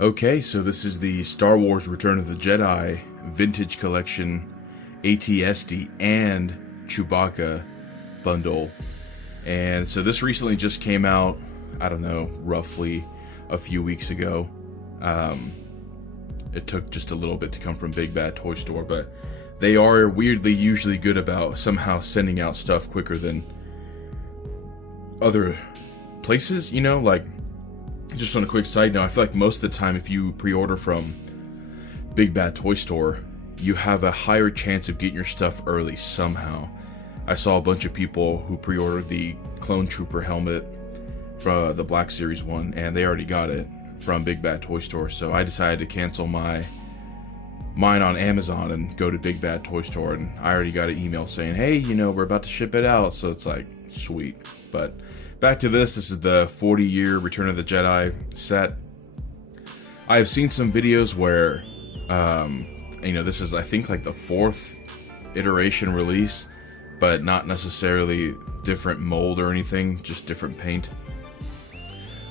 Okay, so this is the Star Wars Return of the Jedi Vintage Collection ATSD and Chewbacca bundle. And so this recently just came out, I don't know, roughly a few weeks ago. It took just a little bit to come from Big Bad Toy Store, but they are weirdly usually good about somehow sending out stuff quicker than other places, you know, like, just on a quick side note, I feel like most of the time if you pre-order from Big Bad Toy Store, you have a higher chance of getting your stuff early somehow. I saw a bunch of people who pre-ordered the Clone Trooper helmet from the Black Series one, and they already got it from Big Bad Toy Store, so I decided to cancel mine on Amazon and go to Big Bad Toy Store, and I already got an email saying, hey, you know, we're about to ship it out, so it's like, sweet. But back to this is the 40-year Return of the Jedi set. I have seen some videos where, you know, this is, I think, like the 4th iteration release, but not necessarily different mold or anything, just different paint.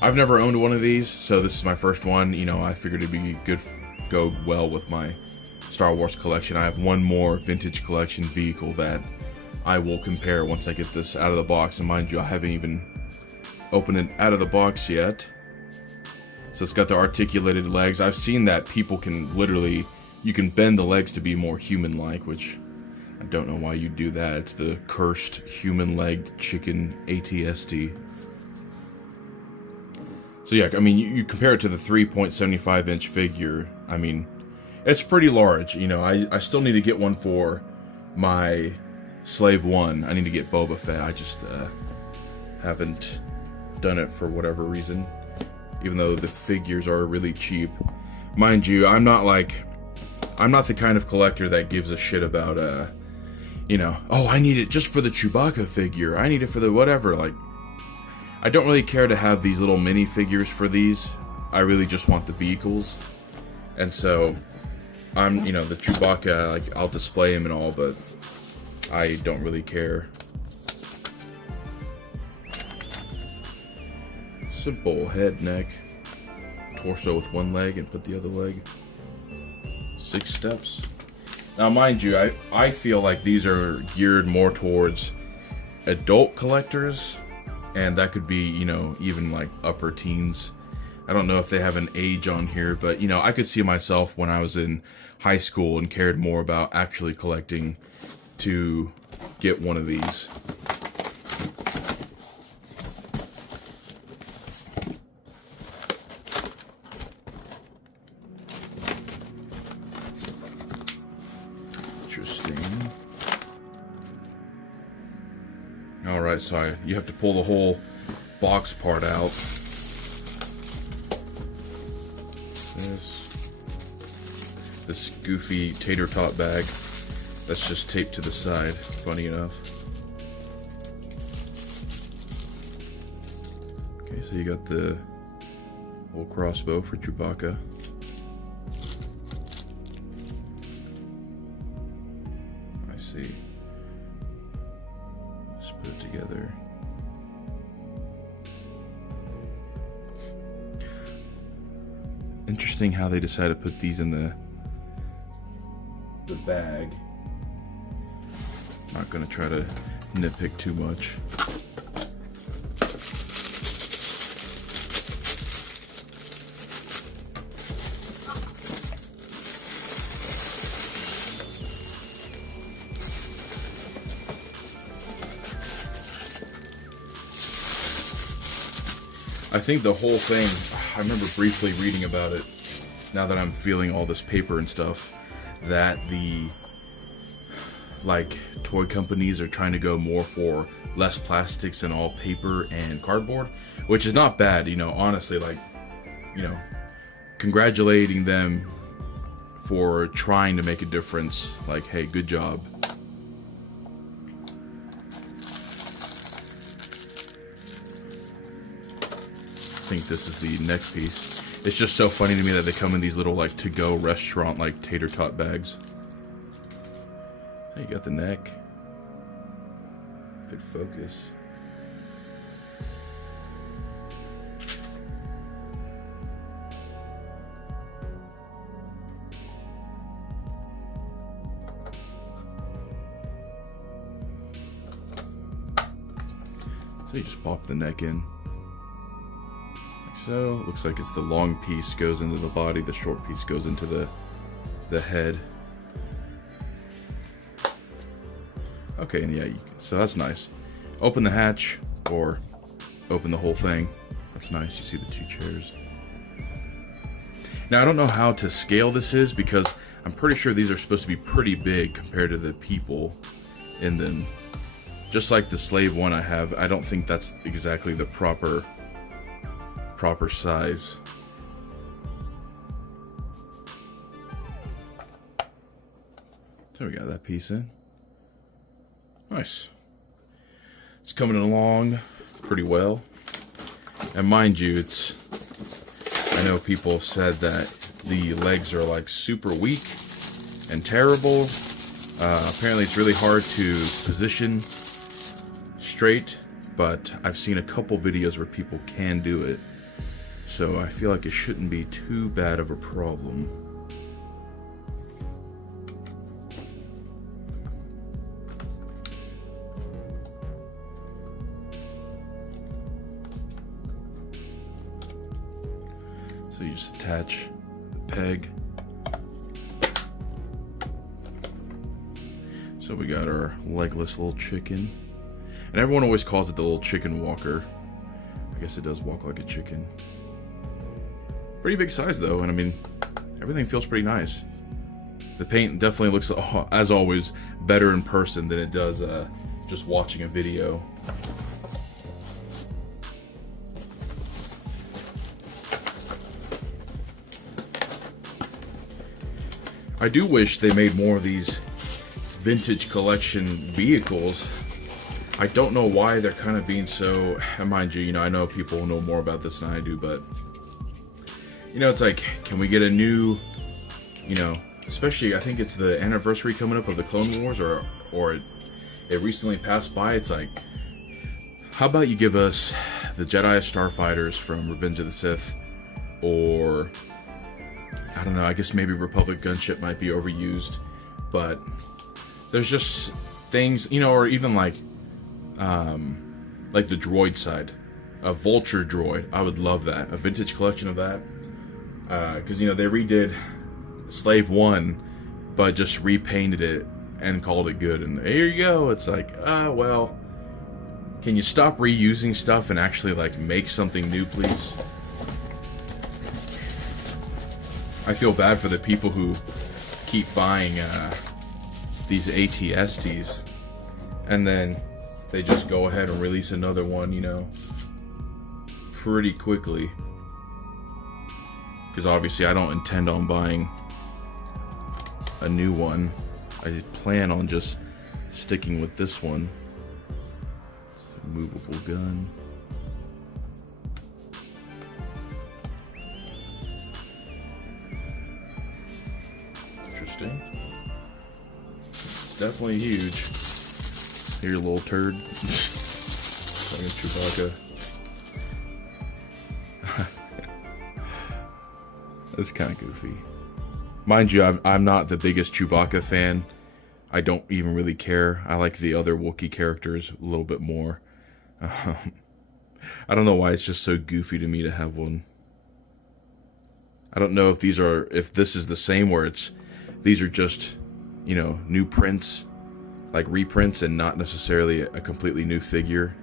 I've never owned one of these, so this is my first one. You know, I figured it'd be good, go well with my Star Wars collection. I have one more vintage collection vehicle that I will compare once I get this out of the box, and mind you, I haven't even opened it out of the box yet. So it's got the articulated legs. I've seen that people can literally, you can bend the legs to be more human-like, which I don't know why you do that. It's the cursed human-legged chicken ATSD. So yeah, I mean, you compare it to the 3.75-inch figure, I mean, it's pretty large. You know, I still need to get one for my Slave 1. I need to get Boba Fett. I just haven't done it for whatever reason, even though the figures are really cheap. Mind you, I'm not the kind of collector that gives a shit about, you know, oh, I need it just for the Chewbacca figure, I need it for the whatever. Like, I don't really care to have these little mini figures for these. I really just want the vehicles. And so, you know, the Chewbacca, like, I'll display him and all, but I don't really care. Simple head, neck, torso with one leg and put the other leg. 6 steps. Now, mind you, I feel like these are geared more towards adult collectors, and that could be, you know, even like upper teens. I don't know if they have an age on here, but, you know, I could see myself when I was in high school and cared more about actually collecting to get one of these. Interesting. Alright, so you have to pull the whole box part out. This goofy tater tot bag that's just taped to the side, funny enough. Okay, so you got the whole crossbow for Chewbacca. I see. Just put it together. Interesting how they decided to put these in the bag. Not gonna try to nitpick too much. I think the whole thing, I remember briefly reading about it, now that I'm feeling all this paper and stuff, that the, like, toy companies are trying to go more for less plastics and all paper and cardboard, which is not bad, you know, honestly, like, you know, congratulating them for trying to make a difference, like, hey, good job. I think this is the neck piece. It's just so funny to me that they come in these little, like, to-go restaurant, like, tater tot bags. So you got the neck. If it focus. So you just pop the neck in. Like so. Looks like it's the long piece goes into the body, the short piece goes into the head. Okay, and yeah, so that's nice. Open the hatch, or open the whole thing. That's nice, you see the two chairs. Now, I don't know how to scale this is, because I'm pretty sure these are supposed to be pretty big compared to the people in them. Just like the slave one I have, I don't think that's exactly the proper size. So we got that piece in. Nice. It's coming along pretty well. And mind you, I know people have said that the legs are like super weak and terrible. Apparently it's really hard to position straight, but I've seen a couple videos where people can do it. So I feel like it shouldn't be too bad of a problem. So you just attach the peg. So we got our legless little chicken. And everyone always calls it the little chicken walker. I guess it does walk like a chicken. Pretty big size though, and I mean, everything feels pretty nice. The paint definitely looks, as always, better in person than it does just watching a video. I do wish they made more of these vintage collection vehicles. I don't know why they're kind of being so, mind you, I know people know more about this than I do, but it's like, can we get a new, especially I think it's the anniversary coming up of the Clone Wars, or it recently passed by. It's like, how about you give us the Jedi Starfighters from Revenge of the Sith, or I don't know, I guess maybe Republic Gunship might be overused, but there's just things, or even like the droid side, a Vulture droid. I would love that, a vintage collection of that, because they redid Slave 1, but just repainted it and called it good, and here you go. It's like, well, can you stop reusing stuff and actually like make something new, please? I feel bad for the people who keep buying these ATSTs, and then they just go ahead and release another one, pretty quickly. Because obviously I don't intend on buying a new one. I plan on just sticking with this one. It's a movable gun. Interesting. It's definitely huge. Here, you little turd. Like a Chewbacca. That's kind of goofy. Mind you, I'm not the biggest Chewbacca fan. I don't even really care. I like the other Wookiee characters a little bit more. I don't know why it's just so goofy to me to have one. I don't know if this is the same where these are just, new prints, like reprints, and not necessarily a completely new figure.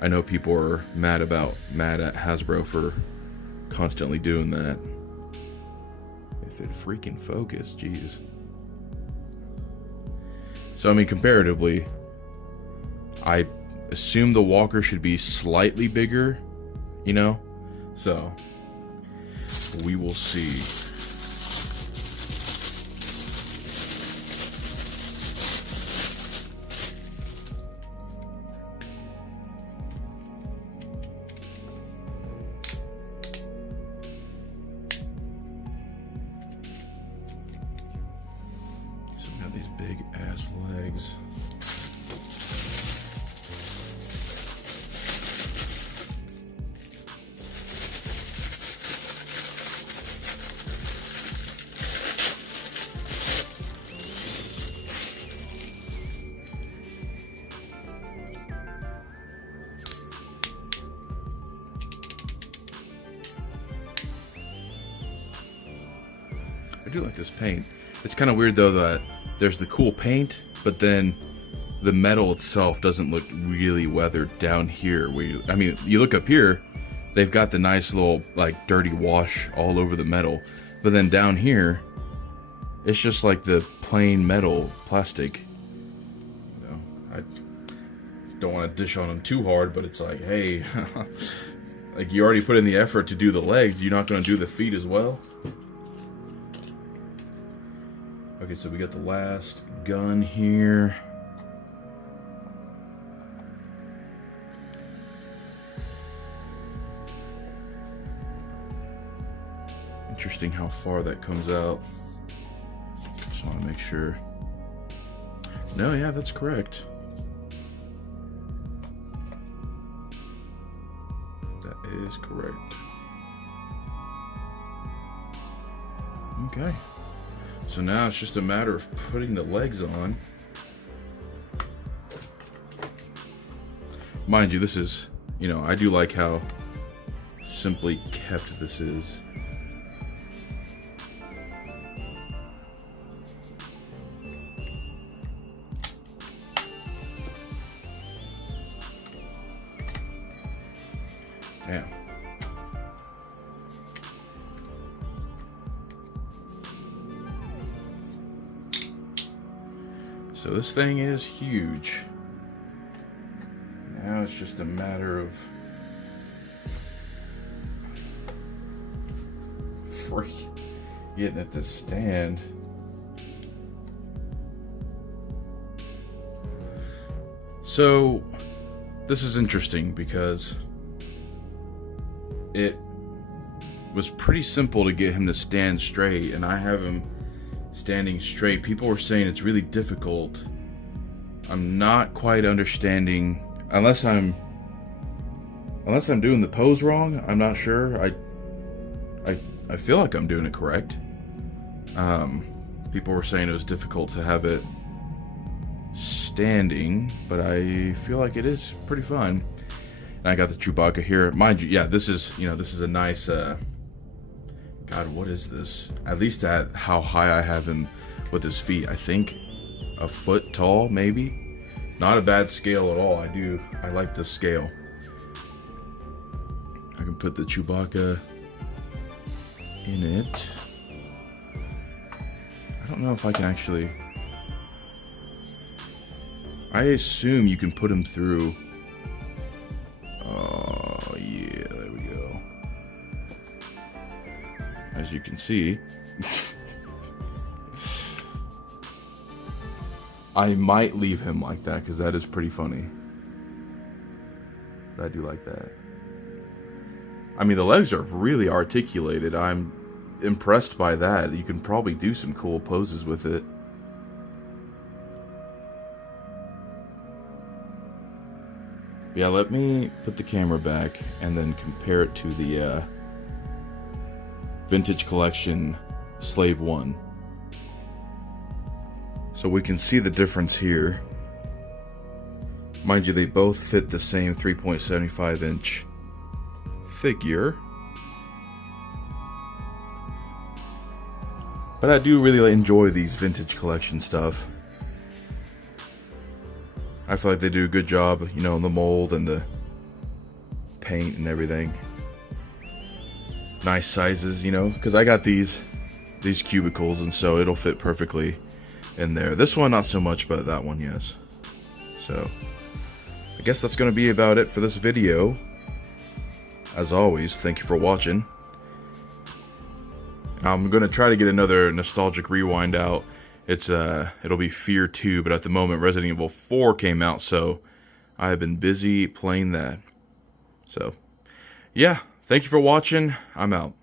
I know people are mad at Hasbro for constantly doing that. If it freaking focused, jeez. So, I mean, comparatively, I assume the walker should be slightly bigger, So, we will see. These big ass legs. do like this paint. It's kind of weird though that there's the cool paint, but then the metal itself doesn't look really weathered down here. I mean, you look up here, they've got the nice little like dirty wash all over the metal, but then down here, it's just like the plain metal plastic. You know, I don't want to dish on them too hard, but it's like, hey, like you already put in the effort to do the legs, you're not going to do the feet as well? Okay, so we got the last gun here. Interesting how far that comes out. Just want to make sure. No, yeah, that's correct. That is correct. Okay. So now it's just a matter of putting the legs on. Mind you, this is, you know, I do like how simply kept this is. Damn. So this thing is huge. Now it's just a matter of getting it to stand. So this is interesting because it was pretty simple to get him to stand straight, and I have him standing straight. People were saying it's really difficult. I'm not quite understanding, unless I'm doing the pose wrong. I'm not sure. I feel like I'm doing it correct. People were saying it was difficult to have it standing, but I feel like it is pretty fun. And I got the Chewbacca here. Mind you, yeah, this is a nice, God, what is this? At least at how high I have him with his feet. I think a foot tall, maybe. Not a bad scale at all. I like this scale. I can put the Chewbacca in it. I don't know if I can actually. I assume you can put him through. Oh, yeah, there we go. As you can see, I might leave him like that because that is pretty funny. But I do like that. I mean, the legs are really articulated. I'm impressed by that. You can probably do some cool poses with it. Yeah, let me put the camera back and then compare it to the Vintage Collection Slave 1. So we can see the difference here. Mind you, they both fit the same 3.75 inch figure. But I do really enjoy these Vintage Collection stuff. I feel like they do a good job, you know, in the mold and the paint and everything. Nice sizes, you know, because I got these cubicles, and so it'll fit perfectly in there. This one not so much, but that one yes. So I guess that's going to be about it for this video. As always, thank you for watching. I'm going to try to get another nostalgic rewind out. It'll be Fear 2, but at the moment Resident Evil 4 came out, so I've been busy playing that. So, yeah, thank you for watching. I'm out.